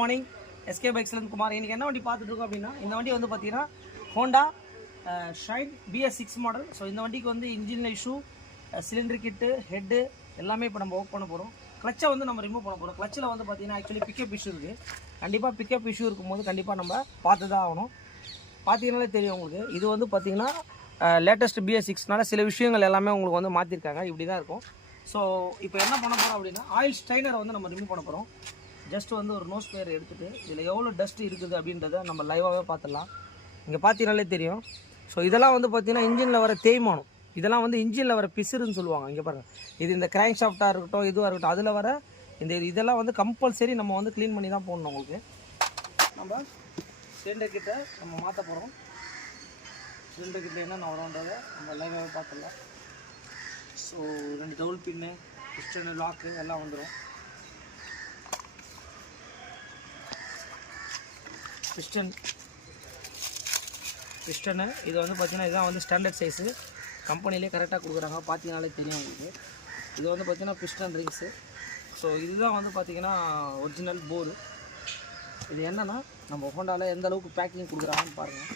Morning SK பைக்ஸ்லேருந்து Kumar. இன்றைக்கி என்ன வண்டி பார்த்துட்டு இருக்கோம் அப்படின்னா, இந்த வண்டி வந்து பார்த்தீங்கன்னா Honda shine BS6 model. So இந்த வண்டிக்கு வந்து engine issue, cylinder kit, head எல்லாமே இப்போ நம்ம ஒர்க் பண்ண போகிறோம். கிளச்சை வந்து நம்ம ரிமூவ் பண்ண போகிறோம். கிளச்சில் வந்து பார்த்தீங்கன்னா ஆக்சுவலி பிக்கப் இஷ்யூ இருக்குது. கண்டிப்பாக பிக்கப் இஷ்யூ இருக்கும்போது கண்டிப்பாக நம்ம பார்த்து தான் ஆகணும். பார்த்தீங்கன்னாலே தெரியும் உங்களுக்கு. இது வந்து பார்த்தீங்கன்னா லேட்டஸ்ட் BS6னால சில விஷயங்கள் எல்லாமே உங்களுக்கு வந்து மாற்றிருக்காங்க. இப்படி தான் இருக்கும். ஸோ இப்போ என்ன பண்ண போகிறோம் அப்படின்னா, ஆயில் ஸ்ட்ரைனரை வந்து நம்ம ரிமூவ் பண்ண போகிறோம். ஜஸ்ட் வந்து ஒரு நோஸ் பேர் எடுத்துகிட்டு இதில் எவ்வளோ டஸ்ட் இருக்குது அப்படின்றத நம்ம லைவாகவே பார்த்துடலாம். இங்கே பார்த்தீங்கனாலே தெரியும். ஸோ இதெல்லாம் வந்து பார்த்தீங்கன்னா இன்ஜினில் வர தேய்மானம், இதெல்லாம் வந்து இன்ஜினில் வர பிசுறுன்னு சொல்லுவாங்க. இங்கே பாருங்கள், இது இந்த கிராங்க் ஷாஃப்டாக இருக்கட்டும், இதுவாக இருக்கட்டும், அதில் வர இதெல்லாம் வந்து கம்பல்சரி நம்ம வந்து க்ளீன் பண்ணி தான் போடணும். உங்களுக்கு நம்ம சிலிண்டர் கிட்ட நம்ம மாற்ற போகிறோம். சிலிண்டர் கிட்ட என்னென்ன வரும்ன்றதை நம்ம லைவாகவே பார்த்துடலாம். ஸோ 2 டவுல் பின்னு, பிஸ்டனு, லாக்கு எல்லாம் வந்துடும். பிஸ்டனு இது வந்து பார்த்திங்கன்னா இதுதான் வந்து ஸ்டாண்டர்ட் சைஸு, கம்பெனிலே கரெக்டாக கொடுக்குறாங்க. பார்த்தீங்கனாலே தெரியும் உங்களுக்கு. இது வந்து பார்த்திங்கன்னா பிஸ்டன் ரிங்ஸு. ஸோ இதுதான் வந்து பார்த்திங்கன்னா ஒரிஜினல் போரு. இது என்னென்னா நம்ம ஹோண்டாவில் எந்த அளவுக்கு பேக்கிங் கொடுக்குறாங்கன்னு பாருங்கள்.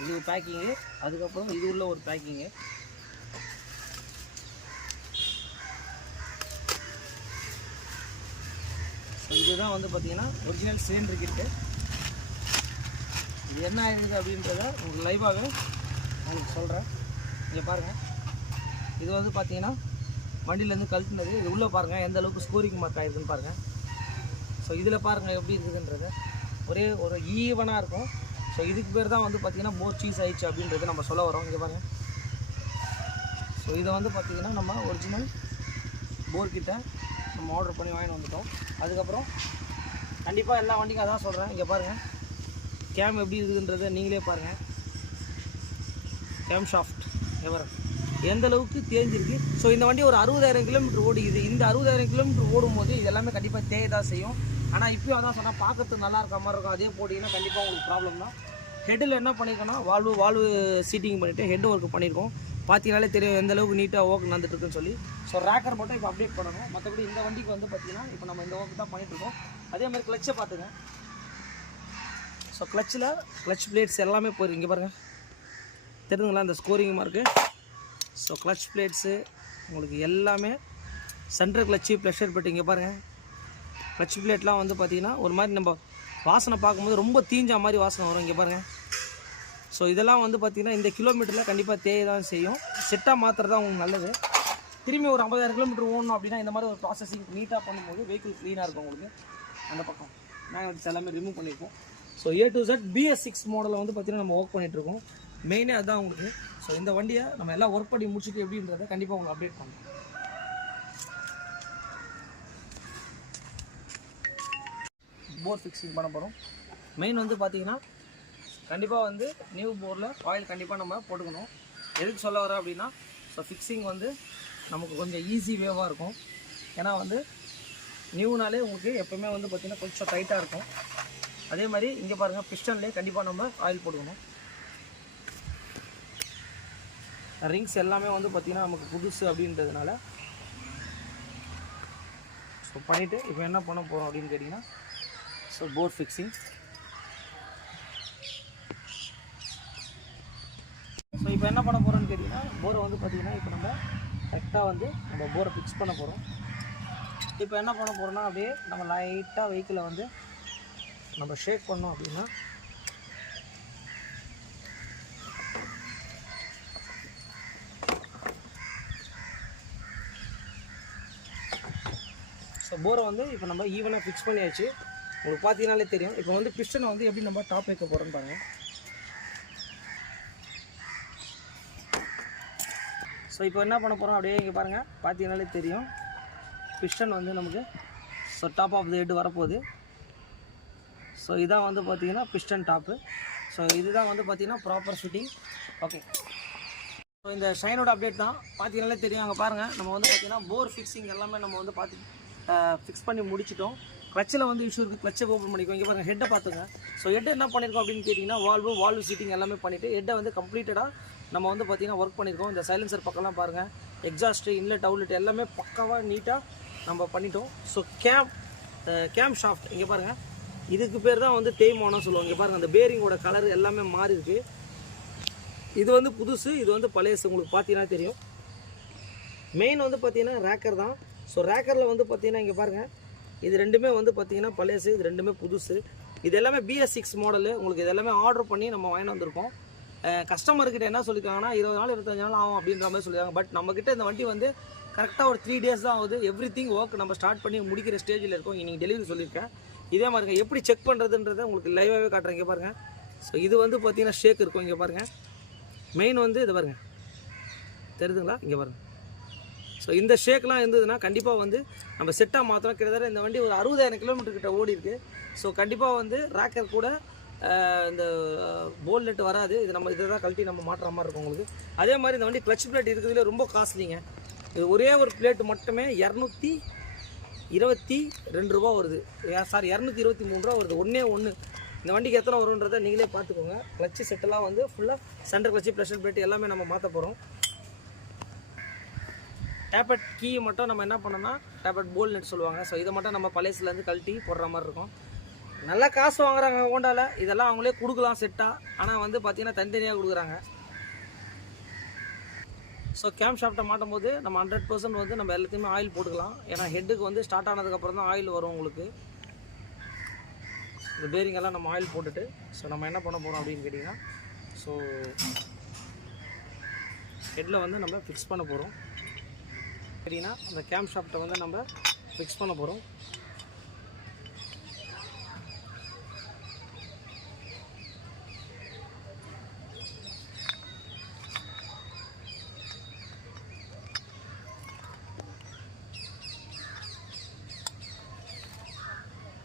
இது ஒரு பேக்கிங்கு, அதுக்கப்புறம் இது உள்ள ஒரு பேக்கிங்கு. ஸோ இதுதான் வந்து பார்த்திங்கன்னா ஒரிஜினல் சிலிண்டர் கிட்டு. இது என்ன ஆகிருக்குது அப்படின்றத உங்களுக்கு லைவாகவே உங்களுக்கு சொல்கிறேன். இங்கே பாருங்கள், இது வந்து பார்த்திங்கன்னா வண்டியிலேருந்து கழட்டினது. இது உள்ளே பாருங்கள் எந்த அளவுக்கு ஸ்கோரிங் மார்க் ஆகிருக்குன்னு பாருங்கள். ஸோ இதில் பாருங்கள் எப்படி இருக்குதுன்றது ஒரே ஒரு ஈவனாக இருக்கும். ஸோ இதுக்கு பேர் தான் வந்து பார்த்திங்கன்னா போர் சீஸ் ஆயிடுச்சு அப்படின்றது நம்ம சொல்ல வரோம். இங்கே பாருங்கள். ஸோ இதை வந்து பார்த்திங்கன்னா நம்ம ஒரிஜினல் போர்கிட்ட நம்ம ஆர்டர் பண்ணி வாங்கிட்டு வந்துட்டோம். அதுக்கப்புறம் கண்டிப்பாக எல்லா வண்டிக்கும் அதான் சொல்கிறேன். இங்கே பாருங்கள், கேம் எப்படி இருக்குதுன்றதை நீங்களே பாருங்கள். கேம் ஷாஃப்ட் எவர் எந்த அளவுக்கு தேஞ்சிருக்கு. ஸோ இந்த வண்டி ஒரு 60,000 கிலோமீட்டர் ஓடிக்குது. இந்த 60,000 கிலோமீட்டர் ஓடும்போது இது எல்லாமே கண்டிப்பாக தேய தான் செய்யும். ஆனால் இப்போயும் அதான் சொன்னால் பார்க்கறதுக்கு நல்லா இருக்க மாதிரி இருக்கும். அதே போட்டிங்கன்னா கண்டிப்பாக உங்களுக்கு ப்ராப்ளம் தான். ஹெட்டில் என்ன பண்ணியிருக்கோன்னா வால்வு சீட்டிங் பண்ணிவிட்டு ஹெட் ஒர்க் பண்ணியிருக்கோம். பார்த்தீங்கனாலே தெரியும் எந்த அளவுக்கு நீட்டாக ஒர்க் நடந்துட்டுருக்குன்னு சொல்லி. ஸோ ரேக்கர் மட்டும் இப்போ அப்டேட் பண்ணணும். மற்றபடி இந்த வண்டிக்கு வந்து பார்த்திங்கன்னா இப்போ நம்ம இந்த ஒர்க் தான் பண்ணிகிட்ருக்கோம். அதே மாதிரி கிளச்சை பார்த்துங்க. ஸோ கிளச் பிளேட்ஸ் எல்லாமே போயிருக்கு. இங்கே பாருங்கள், தெரியுதுங்களா இந்த scoring mark. So clutch plates உங்களுக்கு எல்லாமே சென்ட்ரல் கிளச்சு, ப்ளஷர் பெட்டு. இங்கே பாருங்கள், கிளச் பிளேட்லாம் வந்து பார்த்திங்கன்னா ஒரு மாதிரி நம்ம வாசனை பார்க்கும்போது ரொம்ப தீஞ்ச மாதிரி வாசனை வரும். இங்கே பாருங்கள். ஸோ இதெல்லாம் வந்து பார்த்திங்கன்னா இந்த கிலோமீட்டரில் கண்டிப்பாக தேய தான் செய்யும். செட்டாக மாற்றுறது தான் உங்களுக்கு நல்லது. திரும்பி ஒரு 50,000 கிலோமீட்டர் ஓடணும் அப்படின்னா இந்த மாதிரி ஒரு ப்ராசஸிங் நீட்டாக பண்ணும்போது வெஹிக்கிள் க்ளீனாக இருக்கும் உங்களுக்கு. அந்த பக்கம் மேக்னெட்ஸ் எல்லாமே ரிமூவ் பண்ணியிருக்கோம். So A to Z BS6 மாடலில் வந்து பார்த்திங்கன்னா நம்ம ஒர்க் பண்ணிகிட்ருக்கோம். மெயினே அதுதான் உங்களுக்கு. ஸோ இந்த வண்டியை நம்ம எல்லாம் ஒர்க் பண்ணி முடிச்சுட்டு எப்படின்றத கண்டிப்பாக உங்களுக்கு அப்டேட் பண்ணுவோம். போர் ஃபிக்ஸிங் பண்ண போகிறோம். மெயின் வந்து பார்த்திங்கன்னா கண்டிப்பாக வந்து நியூ போரில் ஆயில் கண்டிப்பாக நம்ம போட்டுக்கணும். எதுக்கு சொல்ல வரோம் அப்படின்னா, ஸோ ஃபிக்ஸிங் வந்து நமக்கு கொஞ்சம் ஈஸி வேவாக இருக்கும். ஏன்னா வந்து நியூனாலே உங்களுக்கு எப்போவுமே வந்து பார்த்திங்கன்னா கொஞ்சம் டைட்டாக இருக்கும். அதே மாதிரி இங்கே பாருங்கள், பிஸ்டன்லேயே கண்டிப்பாக நம்ம ஆயில் போட்டுக்கணும். ரிங்ஸ் எல்லாமே வந்து பார்த்திங்கன்னா நமக்கு புதுசு அப்படின்றதுனால ஸோ பண்ணிவிட்டு இப்போ என்ன பண்ண போகிறோம் அப்படின்னு கேட்டிங்கன்னா, ஸோ போர் ஃபிக்ஸிங். ஸோ இப்போ என்ன பண்ண போகிறோன்னு கேட்டிங்கன்னா, போரை வந்து பார்த்திங்கன்னா இப்போ நம்ம கரெக்டாக வந்து நம்ம போரை ஃபிக்ஸ் பண்ண போகிறோம். இப்போ என்ன பண்ண போகிறோம்னா, அப்படியே நம்ம லைட்டாக வெஹிக்கிளை வந்து நம்ம ஷேக் பண்ணோம் அப்படின்னா ஸோ போரை வந்து இப்போ நம்ம ஈவனாக ஃபிக்ஸ் பண்ணியாச்சு. உங்களுக்கு பார்த்தீங்கனாலே தெரியும். இப்போ வந்து பிஸ்டனை வந்து எப்படி நம்ம டாப் வைக்க போகிறோன்னு பாருங்கள். ஸோ இப்போ என்ன பண்ண போகிறோம் அப்படியே இங்கே பாருங்கள், பார்த்தீங்கனாலே தெரியும். பிஸ்டன் வந்து நமக்கு so top of the head வரப்போகுது. ஸோ இதான் வந்து பார்த்திங்கன்னா பிஸ்டன் டாப்பு. ஸோ இதுதான் வந்து பார்த்திங்கன்னா ப்ராப்பர் ஃபிட்டிங். ஓகே, ஸோ இந்த ஷைனோட அப்டேட் தான். பார்த்தீங்கனாலே தெரியும். அங்கே பாருங்கள், நம்ம வந்து பார்த்திங்கன்னா போர் ஃபிக்ஸிங் எல்லாமே நம்ம வந்து ஃபிக்ஸ் பண்ணி முடிச்சிட்டோம். கிளச்சில் வந்து இஷ்யூ இருக்குது. கிளச்சை ஓப்பன் பண்ணிக்கோ. இங்கே பாருங்கள் ஹெட்டை பார்த்துங்க. ஸோ ஹெட்டை என்ன பண்ணியிருக்கோம் அப்படின்னு கேட்டிங்கன்னா வால்வு சீட்டிங் எல்லாமே பண்ணிவிட்டு ஹெட்டை வந்து கம்ப்ளீட்டடாக நம்ம வந்து பார்த்திங்கன்னா ஒர்க் பண்ணியிருக்கோம். இந்த சைலன்சர் பக்கம்லாம் பாருங்கள், எக்ஸாஸ்ட்டு, இன்லெட், அவுட்லெட் எல்லாமே பக்காவாக நீட்டாக நம்ம பண்ணிட்டோம். ஸோ கேம் ஷாஃப்ட் இங்கே பாருங்கள், இதுக்கு பேர் தான் வந்து தேய்மானம் சொல்லுவாங்க. இங்கே பாருங்கள், அந்த பேரிங்கோட கலர் எல்லாமே மாறி இருக்குது. இது வந்து புதுசு, இது வந்து பழையசு. உங்களுக்கு பார்த்தீங்கன்னா தெரியும். மெயின் வந்து பார்த்தீங்கன்னா ரேக்கர் தான். ஸோ ரேக்கரில் வந்து பார்த்தீங்கன்னா இங்கே பாருங்கள், இது ரெண்டுமே வந்து பார்த்தீங்கன்னா பழையசு, இது ரெண்டுமே புதுசு. இது எல்லாமே BS6 மாடலு. உங்களுக்கு இது எல்லாமே ஆர்டர் பண்ணி நம்ம வாங்கிட்டு வந்திருக்கோம். கஸ்டமர்கிட்ட என்ன சொல்லியிருக்காங்கன்னா 20 நாள் 25 நாள் ஆகும் அப்படின்ற மாதிரி சொல்லியிருக்காங்க. பட் நம்மக்கிட்ட இந்த வண்டி வந்து கரெக்டாக ஒரு 3 days தான் ஆகுது. எவ்ரிதிங் ஒர்க் நம்ம ஸ்டார்ட் பண்ணி முடிக்கிற ஸ்டேஜில் இருக்கோம். இன்னைக்கு டெலிவரி சொல்லியிருக்கேன். இதே மாதிரிங்க எப்படி செக் பண்ணுறதுன்றதை உங்களுக்கு லைவாகவே காட்டுறேன். இங்கே பாருங்கள். ஸோ இது வந்து பார்த்தீங்கன்னா ஷேக் இருக்கும். இங்கே பாருங்கள், மெயின் வந்து இது பாருங்கள், தெரியுதுங்களா? இங்கே பாருங்கள். ஸோ இந்த ஷேக்லாம் இருந்ததுன்னா கண்டிப்பாக வந்து நம்ம செட்டாக மாத்திரம். கிட்டத்தட்ட இந்த வண்டி ஒரு 60,000 கிலோமீட்டர் கிட்ட ஓடி இருக்குது. ஸோ கண்டிப்பாக வந்து ரேக்கர் கூட இந்த போல்ட் வராது. இது நம்ம இதை தான் கழட்டி நம்ம மாட்டுற மாதிரி இருக்கும் உங்களுக்கு. அதே மாதிரி இந்த வண்டி கிளச் பிளேட் இருக்கிறதுல ரொம்ப காஸ்ட்லிங்க. இது ஒரே ஒரு பிளேட் மட்டுமே 222 ரூபா வருது. சாரி 223 ரூபா வருது. ஒன்று இந்த வண்டிக்கு எத்தனை வரும்ன்றதை நீங்களே பார்த்துக்கோங்க. கிளச்சு செட்டெல்லாம் வந்து ஃபுல்லாக சென்டர் கிளச்சு, ப்ரெஷர் பிளேட் எல்லாமே நம்ம மாற்ற போகிறோம். டேப்பட் கீ மட்டும் நம்ம என்ன பண்ணோம்னா டேப்பட் போல் நெட் சொல்லுவாங்க. ஸோ இதை மட்டும் நம்ம பழையசுலேருந்து கழட்டி போடுற மாதிரி இருக்கும். நல்லா காசு வாங்குறாங்க ஹோண்டாவில். இதெல்லாம் அவங்களே கொடுக்கலாம் செட்டாக. ஆனால் வந்து பார்த்திங்கன்னா தனித்தனியாக கொடுக்குறாங்க. ஸோ கேம் ஷாஃப்ட்டை மாட்டும் போது நம்ம 100% வந்து நம்ம எல்லாத்தையுமே ஆயில் போட்டுக்கலாம். ஏன்னா ஹெட்டுக்கு வந்து ஸ்டார்ட் ஆனதுக்கப்புறம் தான் ஆயில் வரும் உங்களுக்கு. இந்த பேரிங்கெல்லாம் நம்ம ஆயில் போட்டுட்டு ஸோ நம்ம என்ன பண்ண போகிறோம் அப்படின்னு கேட்டிங்கன்னா, ஸோ ஹெட்டில் வந்து நம்ம ஃபிக்ஸ் பண்ண போகிறோம். கேட்டிங்கன்னா அந்த கேம் ஷாஃப்ட்டை வந்து நம்ம ஃபிக்ஸ் பண்ண போகிறோம்.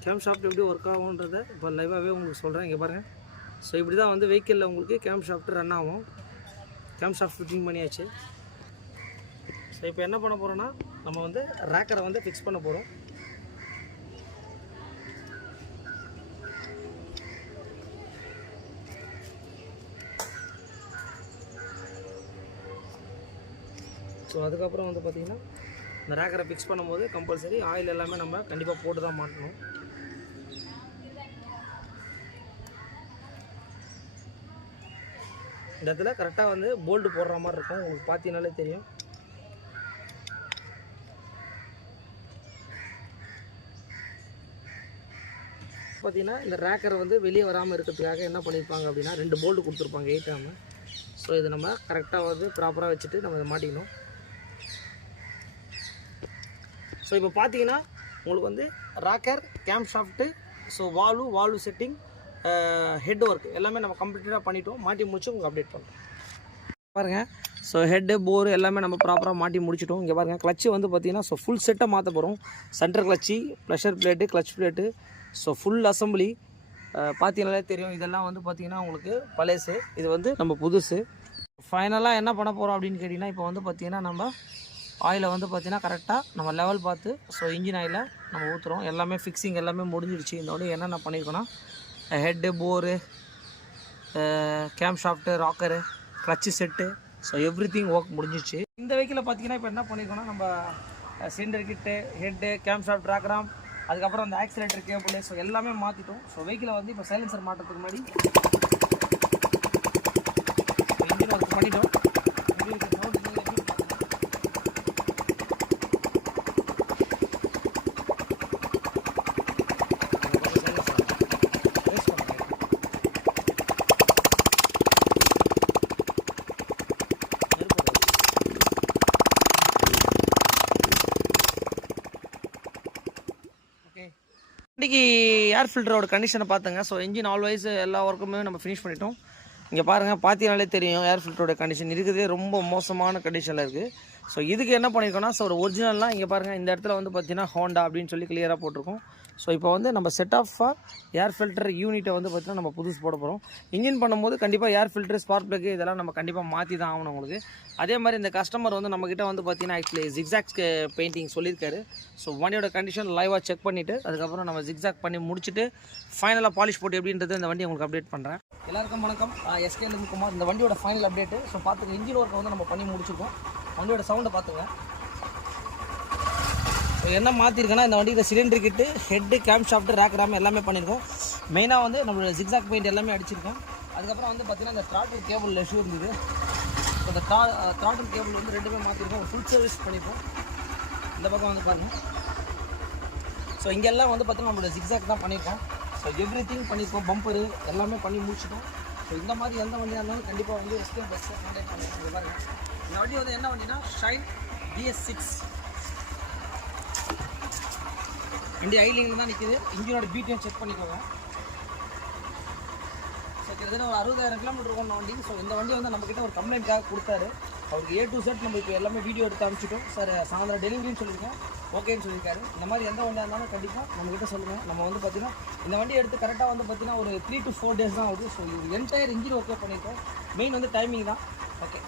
கேம் ஷாஃப்ட் எப்படி ஒர்க் ஆகுன்றதை இப்போ லைவாகவே உங்களுக்கு சொல்கிறேன். இங்கே பாருங்கள். ஸோ இப்படி தான் வந்து வெஹிக்கிளில் உங்களுக்கு கேம் ஷாஃப்ட் ரன் ஆகும். கேம் ஷாஃப்ட் ஃபிட்டிங் பண்ணியாச்சு. ஸோ இப்போ என்ன பண்ண போகிறோன்னா நம்ம வந்து ரேக்கரை வந்து ஃபிக்ஸ் பண்ண போகிறோம். ஸோ அதுக்கப்புறம் வந்து பார்த்திங்கன்னா இந்த ரேக்கரை ஃபிக்ஸ் பண்ணும்போது கம்பல்சரி ஆயில் எல்லாமே நம்ம கண்டிப்பாக போட்டு தான் மாட்டணும். இந்த இடத்துல கரெக்டாக வந்து போல்டு போடுற மாதிரி இருக்கும். உங்களுக்கு பார்த்தீங்கனாலே தெரியும். பார்த்தீங்கன்னா இந்த ரேக்கரை வந்து வெளியே வராமல் இருக்கிறதுக்காக என்ன பண்ணியிருப்பாங்க அப்படின்னா 2 போல்டு கொடுத்துருப்பாங்க 8 mm. ஸோ இது நம்ம கரெக்டாக வந்து ப்ராப்பராக வச்சுட்டு நம்ம இதை மாட்டிக்கணும். ஸோ இப்போ பார்த்தீங்கன்னா உங்களுக்கு வந்து rocker, game shaft, so valve setting, head work எல்லாமே நம்ம கம்ப்ளீட்டாக பண்ணிட்டோம். மாட்டி முடிச்சு உங்களுக்கு அப்டேட் பண்ணுறோம். பாருங்கள். ஸோ ஹெட்டு, போர் எல்லாமே நம்ம ப்ராப்பராக மாட்டி முடிச்சிட்டோம். இங்கே பாருங்கள், கிளச்சு வந்து பார்த்திங்கன்னா ஸோ ஃபுல் செட்டை மாற்ற போகிறோம். சென்டர் கிளச்சி, pressure plate, clutch plate, so full assembly பார்த்தீங்கனாலே தெரியும். இதெல்லாம் வந்து பார்த்திங்கன்னா உங்களுக்கு பழையசு, இது வந்து நம்ம புதுசு. ஃபைனலாக என்ன பண்ண போகிறோம் அப்படின்னு கேட்டிங்கன்னா, இப்போ வந்து பார்த்திங்கன்னா நம்ம ஆயிலை வந்து பார்த்திங்கன்னா கரெக்டாக நம்ம லெவல் பார்த்து ஸோ இன்ஜின் ஆயிலை நம்ம ஊற்றுறோம். எல்லாமே ஃபிக்ஸிங் எல்லாமே முடிஞ்சிடுச்சு. இந்த வந்து என்னென்ன பண்ணியிருக்கோன்னா head, bore, cam shaft, rocker, clutch set, so everything work முடிஞ்சிச்சு. இந்த வெஹிக்கிளில் பார்த்தீங்கன்னா இப்போ என்ன பண்ணியிருக்கோன்னா நம்ம cylinder kit, head, cam shaft, ராக்கராம், அதுக்கப்புறம் அந்த ஆக்சிலேட்டர் கேபிள், ஸோ எல்லாமே மாற்றிட்டோம். ஸோ வெஹிக்கிளை வந்து இப்போ சைலன்சர் மாட்டுறதுக்கு முன்னாடி இன்ஜின் ஒர்க் பண்ணிட்டோம். வண்டிக்கு ஏர் ஃபில்டரோட கண்டிஷனை பார்த்துங்க. ஸோ இன்ஜின் ஆல்வைஸ் எல்லா ஒர்க்குமே நம்ம ஃபினிஷ் பண்ணிட்டோம். இங்கே பாருங்கள், பார்த்தீங்கனாலே தெரியும் ஏர் ஃபில்டரோட கண்டிஷன் இருக்குதே ரொம்ப மோசமான கண்டிஷனில் இருக்குது. ஸோ இதுக்கு என்ன பண்ணியிருக்கோன்னா ஸோ ஒரு ஒரிஜினல்லாம் இங்கே பாருங்கள், இந்த இடத்துல வந்து பார்த்தீங்கன்னா ஹோண்டா அப்படின்னு சொல்லி கிளியராக போட்டிருக்கோம். ஸோ இப்போ வந்து நம்ம செட் ஆஃப் ஏர் ஃபில்டர் யூனிட்டை வந்து பார்த்திங்கன்னா நம்ம புதுசு போட போகிறோம். இன்ஜின் பண்ணும்போது கண்டிப்பாக ஏர் ஃபில்டர், ஸ்பார்க் ப்ளக் இதெல்லாம் நம்ம கண்டிப்பாக மாற்றி தான் ஆகணும் உங்களுக்கு. அதே மாதிரி இந்த கஸ்டமர் வந்து நம்மக்கிட்ட வந்து பார்த்திங்கன்னா ஆக்சுவலி ஜிக்ஸாக் பெயிண்டிங் சொல்லியிருக்காரு. ஸோ வண்டியோட கண்டிஷன் லைவாக செக் பண்ணிவிட்டு அதுக்கப்புறம் நம்ம ஜிக்ஸாக் பண்ணி முடிச்சுட்டு ஃபைனலாக பாலிஷ் போட்டு எப்படின்றது இந்த வண்டி உங்களுக்கு அப்டேட் பண்ணுறேன். எல்லாருக்கும் வணக்கம், எஸ்கேலேருந்து குமார். இந்த வண்டியோட ஃபைனல் அப்டேட்டு. ஸோ பார்த்துங்க, இன்ஜின் ஒர்க்கை வந்து நம்ம பண்ணி முடிச்சிருக்கோம். வண்டியோட சவுண்டை பார்த்துங்க. ஸோ என்ன மாற்றிருக்கேன்னா இந்த வண்டியில் cylinder kit, head, cam shaft, ரேக் ரேம் எல்லாமே பண்ணியிருக்கோம். மெயினாக வந்து நம்மளோட ஜிக்ஸாக் பெயிண்ட் எல்லாமே அடிச்சிருக்கோம். அதுக்கப்புறம் வந்து பார்த்திங்கன்னா இந்த த்ராட்டில் கேபிள் இஷ்யூ இருந்தது. ஸோ இந்த த்ராட்டில் கேபிள் வந்து ரெண்டுமே மாற்றிருக்கோம். ஃபுல் சர்வீஸ் பண்ணியிருக்கோம். இந்த பக்கம் வந்து பாருங்கள். ஸோ இங்கெல்லாம் வந்து பார்த்திங்கன்னா நம்மளோட ஜிக்ஸாக் தான் பண்ணியிருக்கோம். ஸோ எவ்ரி திங் பண்ணியிருக்கோம். பம்பரு எல்லாமே பண்ணி முடிச்சிட்டோம். ஸோ இந்த மாதிரி எந்த வண்டியாக இருந்தாலும் கண்டிப்பாக வந்து எஸ்கே பஸ்ஸை கான்டாக்ட் பண்ணியிருக்கோம். பாருங்கள், இந்த வண்டி வந்து என்ன வண்டினா ஷைன் DS6 வண்டி ஐலிங்கில் தான் நிற்கிது. இன்ஜினோட பீட்டையும் செக் பண்ணிக்கோங்க. ஸோ கிட்டத்தட்ட ஒரு 60,000 கிலோமீட்டர் ஓடின வண்டி. ஸோ இந்த வண்டி வந்து நம்மக்கிட்ட ஒரு கம்ப்ளைண்ட்காக கொடுத்தாரு. அவருக்கு A to Z நம்ம இப்போ எல்லாமே வீடியோ எடுத்து அனுப்பிச்சிட்டோம். சார் சாயந்தரம் டெலிவரின்னு சொல்லியிருக்கோம், ஓகேன்னு சொல்லியிருக்காரு. இந்த மாதிரி எந்த வண்டியாக இருந்தாலும் கண்டிப்பாக நம்மக்கிட்ட சொல்லுங்கள். நம்ம வந்து பார்த்திங்கன்னா இந்த வண்டி எடுத்து கரெக்டாக வந்து பார்த்திங்கன்னா ஒரு 3 to 4 days தான் ஆகுது. ஸோ இது என்டையர் இன்ஜின் ஓகே பண்ணியிருக்கோம். மெயின் வந்து டைமிங் தான். ஓகே.